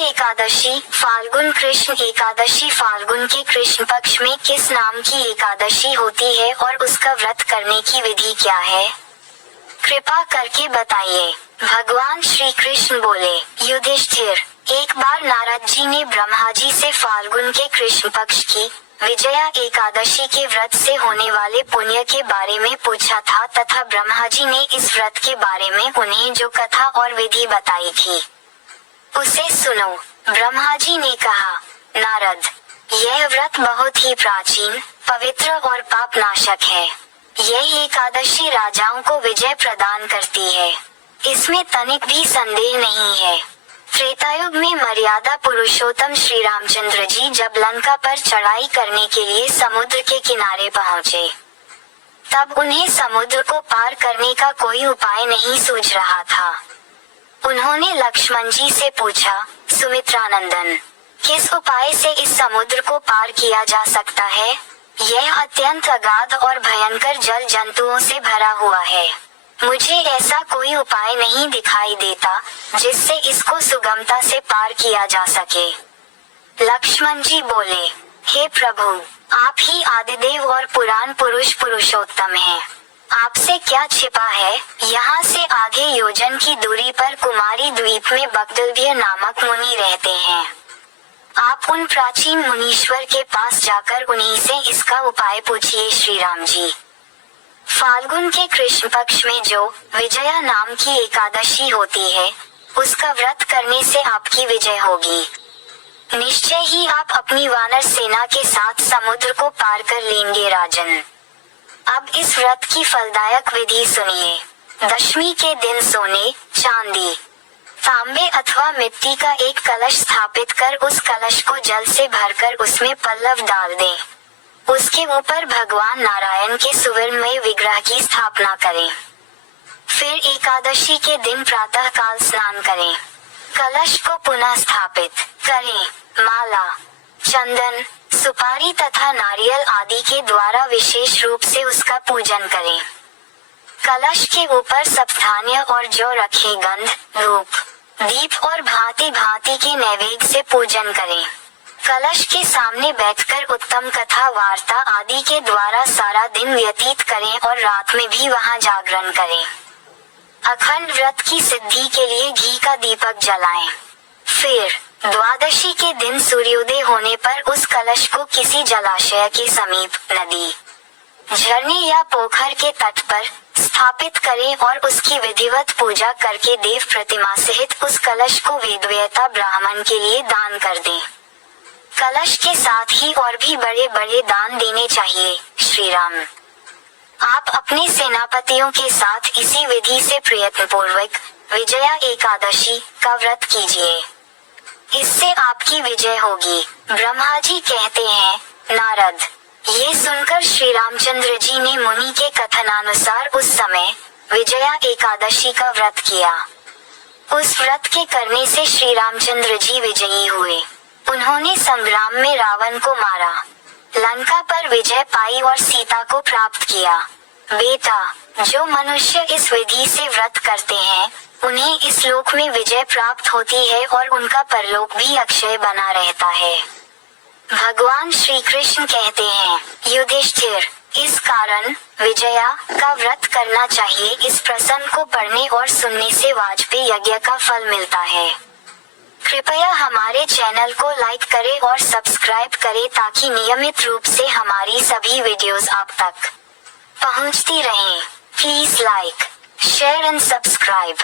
एकादशी फाल्गुन कृष्ण एकादशी फाल्गुन के कृष्ण पक्ष में किस नाम की एकादशी होती है और उसका व्रत करने की विधि क्या है? कृपा करके बताइए। भगवान श्री कृष्ण बोले, युधिष्ठिर, एक बार नारद जी ने ब्रह्मा जी से फाल्गुन के कृष्ण पक्ष की विजया एकादशी के व्रत से होने वाले पुण्य के बारे में पूछा था तथा ब्रह्मा जी ने इस व्रत के बारे में उन्हें जो कथा और विधि बताई थी उसे सुनो। ब्रह्मा जी ने कहा, नारद, यह व्रत बहुत ही प्राचीन, पवित्र और पाप नाशक है। यह एकादशी राजाओं को विजय प्रदान करती है, इसमें तनिक भी संदेह नहीं है। त्रेतायुग में मर्यादा पुरुषोत्तम श्री रामचंद्र जी जब लंका पर चढ़ाई करने के लिए समुद्र के किनारे पहुँचे, तब उन्हें समुद्र को पार करने का कोई उपाय नहीं सूझ रहा था। उन्होंने लक्ष्मण जी से पूछा, सुमित्रानंदन, किस उपाय से इस समुद्र को पार किया जा सकता है? यह अत्यंत अगाध और भयंकर जल जंतुओं से भरा हुआ है। मुझे ऐसा कोई उपाय नहीं दिखाई देता जिससे इसको सुगमता से पार किया जा सके। लक्ष्मण जी बोले, हे प्रभु, आप ही आदिदेव और पुराण पुरुष पुरुषोत्तम हैं। आपसे क्या छिपा है? यहाँ से आधे योजन की दूरी पर कुमारी द्वीप में बगदलभ्य नामक मुनि रहते हैं। आप उन प्राचीन मुनीश्वर के पास जाकर उन्हीं से इसका उपाय पूछिए। श्री राम जी, फाल्गुन के कृष्ण पक्ष में जो विजया नाम की एकादशी होती है, उसका व्रत करने से आपकी विजय होगी। निश्चय ही आप अपनी वानर सेना के साथ समुद्र को पार कर लेंगे। राजन, अब इस व्रत की फलदायक विधि सुनिए। दशमी के दिन सोने, चांदी, तांबे अथवा मिट्टी का एक कलश स्थापित कर उस कलश को जल से भरकर उसमें पल्लव डाल दें। उसके ऊपर भगवान नारायण के सुवर्णमय विग्रह की स्थापना करें। फिर एकादशी के दिन प्रातः काल स्नान करें। कलश को पुनः स्थापित करें। माला, चंदन, सुपारी तथा नारियल आदि के द्वारा विशेष रूप से उसका पूजन करें। कलश के ऊपर सप्तान्य और जौ रखे गंध, धूप, दीप और भांति भांति के नैवेद्य से पूजन करें। कलश के सामने बैठकर उत्तम कथा वार्ता आदि के द्वारा सारा दिन व्यतीत करें और रात में भी वहां जागरण करें। अखंड व्रत की सिद्धि के लिए घी का दीपक जलाएं। फिर द्वादशी के दिन सूर्योदय होने पर उस कलश को किसी जलाशय के समीप, नदी, झरने या पोखर के तट पर स्थापित करें और उसकी विधिवत पूजा करके देव प्रतिमा सहित उस कलश को वेदव्यता ब्राह्मण के लिए दान कर दें। कलश के साथ ही और भी बड़े बड़े दान देने चाहिए। श्री राम, आप अपने सेनापतियों के साथ इसी विधि से प्रयत्नपूर्वक विजया एकादशी का व्रत कीजिए। इससे आपकी विजय होगी। ब्रह्मा जी कहते हैं, नारद, ये सुनकर श्री रामचंद्र जी ने मुनि के कथनानुसार उस समय विजया एकादशी का व्रत किया। उस व्रत के करने से श्री रामचंद्र जी विजयी हुए। उन्होंने संग्राम में रावण को मारा, लंका पर विजय पाई और सीता को प्राप्त किया। बेटा, जो मनुष्य इस विधि से व्रत करते हैं उन्हें इस लोक में विजय प्राप्त होती है और उनका परलोक भी अक्षय बना रहता है। भगवान श्री कृष्ण कहते हैं, युधिष्ठिर, इस कारण विजया का व्रत करना चाहिए। इस प्रसंग को पढ़ने और सुनने से वाजपेयी यज्ञ का फल मिलता है। कृपया हमारे चैनल को लाइक करें और सब्सक्राइब करें ताकि नियमित रूप से हमारी सभी वीडियोस आप तक पहुंचती रहें। Please like, share and subscribe.